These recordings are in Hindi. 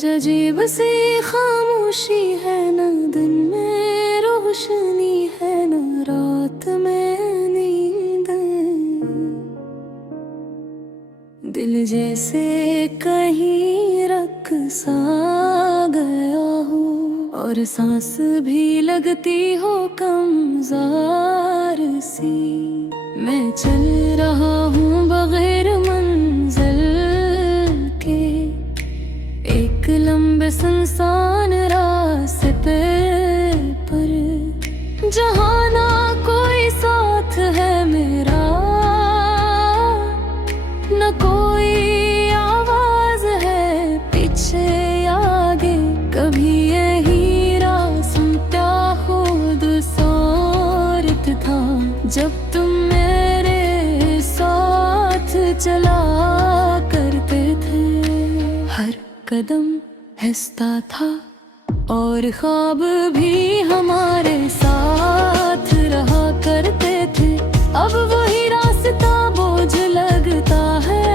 अजीब सी खामोशी है, न दिन में रोशनी है, न रात में नींद। दिल जैसे कहीं रक़्सा गया हो, और सांस भी लगती हो कमज़ार सी। मैं चल रहा हूँ बगैर मंज़िल के, एक लंबे सुनसान रास्ते पर, जहाँ ना कोई साथ है मेरा, न कोई आवाज है पीछे आगे। कभी यही रास्ता खुद सोरत था, जब तुम मेरे साथ चला करते थे। हर कदम हंसता था और ख्वाब भी हमारे साथ रहा करते थे। अब वही रास्ता बोझ लगता है,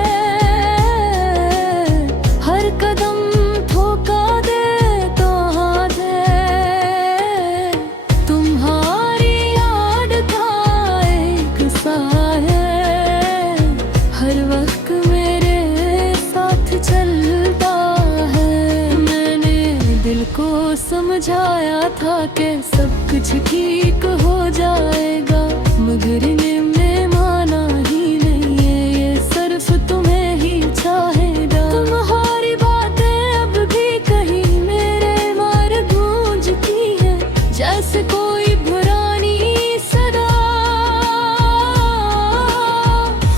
हर कदम ठोका देता हाथ है। तुम्हारी याद का एक साया हर वक्त मेरे साथ चलता है। मैंने दिल को समझाया था कि सब कुछ ठीक हो जाएगा, मगर इन्हें माना ही नहीं है, ये सिर्फ तुम्हें ही चाहेगा। तुम्हारी बातें अब भी कहीं मेरे मार गूंजती है, जैसे कोई पुरानी सदा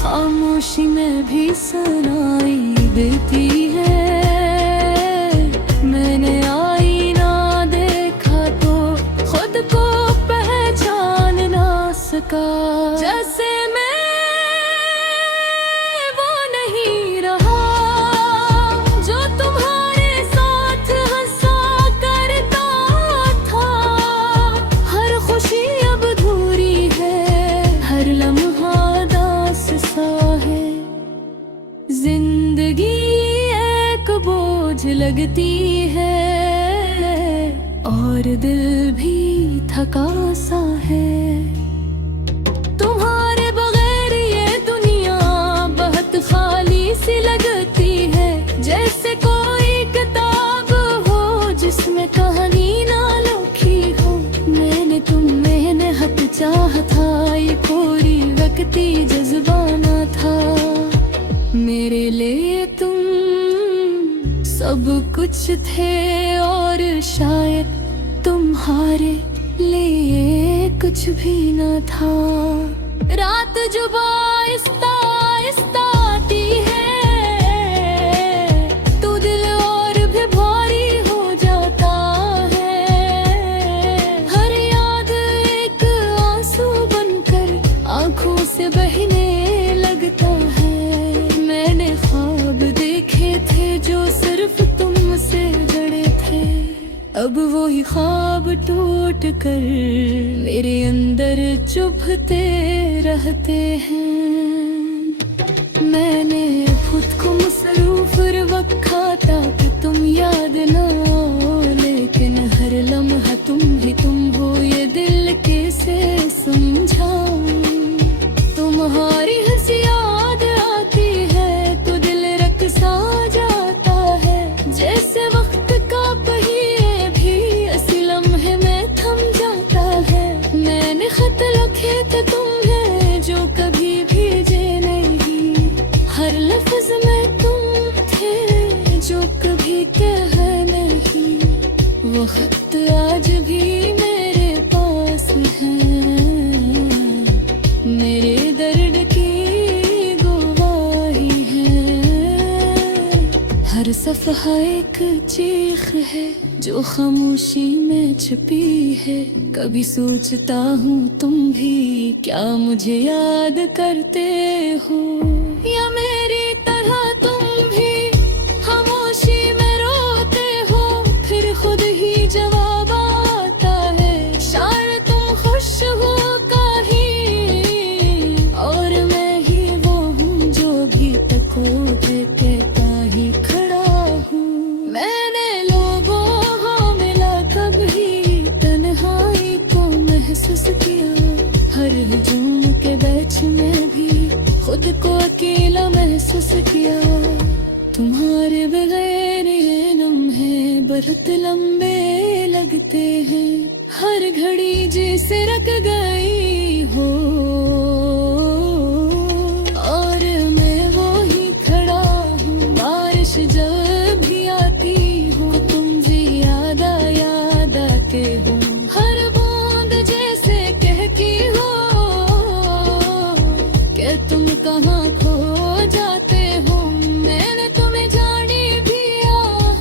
खामोशी में भी सुनाई देती है। मैंने आईना देखा तो खुद को पहचान ना सका, जैसे मैं वो नहीं रहा जो तुम्हारे साथ हंसा करता था। हर खुशी अब अधूरी है, हर लम्हा दास सा है। जिंदगी एक बोझ लगती है, और दिल भी थका सा है। तुम्हारे बगैर ये दुनिया बहुत खाली सी लगती है, जैसे कोई किताब हो जिसमें कहानी ना लिखी हो। मैंने तुम्हें हक चाहा था, ये कोई वक्ती जज्बाना था। मेरे लिए तुम सब कुछ थे, और शायद तुम्हारे लिए कुछ भी न था। रात जो आहिस्ता आहिस्ता आती है, तो दिल और भी भारी हो जाता है। हर याद एक आंसू बनकर आंखों से बहने लगता है। मैंने ख्वाब देखे थे जो सिर्फ तुमसे जड़े थे, अब वही ख्वाब टूट कर मेरे अंदर चुभते रहते हैं। मैंने खुद को मसरूफ रखा था कि तुम याद ना हो, लेकिन हर लम्हा तुम हो, ये दिल कैसे समझाऊं। तुम्हारी हंसी याद आती है तो दिल रक़्सा जाता है, जैसे वक्त का पहिए भी इसी लम्हे में थम जाता है। मैंने खत लिखे थे तुम्हें जो कभी भेजे नहीं, हर लफ्ज में तुम थे जो कभी कहे नहीं। वो खत आज भी मेरे पास है, मेरे दर्द की गवाही है। हर सफ़हा एक चीख है जो खामोशी में छिपी है। कभी सोचता हूँ तुम भी क्या मुझे याद करते हो, या मेरी तरह तुम भी खामोशी में रोते हो। फिर खुद ही जवाब आता महसूस किया, हर हुजूम के बैच में भी खुद को अकेला महसूस किया। तुम्हारे बगैर ये लम्हे बहुत लंबे लगते हैं, हर घड़ी जैसे रख गई हो। और मैं वो ही खड़ा हूँ, बारिश जब भी आती हूँ तुम याद आते हो। हर बूंद जैसे कहती हो कि तुम कहाँ खो जाते हो। मैंने तुम्हें जाने भी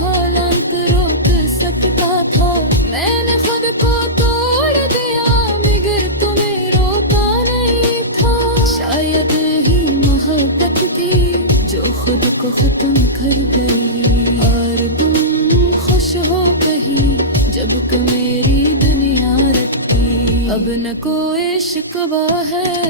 हालात रोक सकता था, मैंने खुद को तोड़ दिया मगर तुम्हें रोका नहीं था। शायद ही मोहब्बत थी जो खुद को खत्म कर गई, और तुम खुश हो कहीं जब कि मेरी दुनिया रखती। अब न कोई शिकवा है,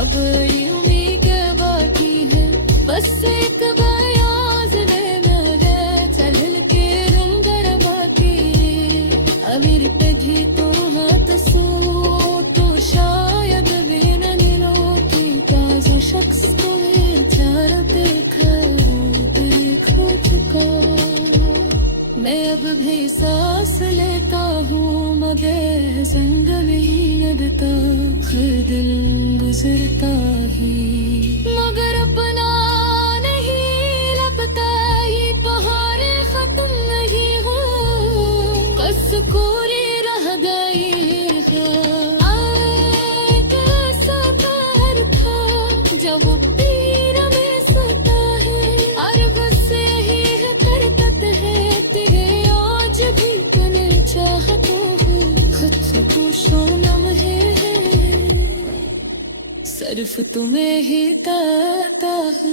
अब ये उम्मीद बाकी है, बस एक बयाज लेना है चल के रंगर बाकी। अमीर पे भी तो हाथ सो तो शायद भी न लो कि ताजा शख्स तुम्हें चार देख चुका। मैं अब भी सांस लेता हूँ मगर संग नहीं लगता, हर दिल गुजरता ही मगर अपना नहीं लगता। ये पहाड़े खत्म नहीं हो, बस कोरे रह गई है। कैसा प्यार था जब पीर में सोता है, और बस यही है करकत है तेरे आज भी तूने चाहता है। खुद को सोनम है सिर्फ तुम्हें ही ताता है।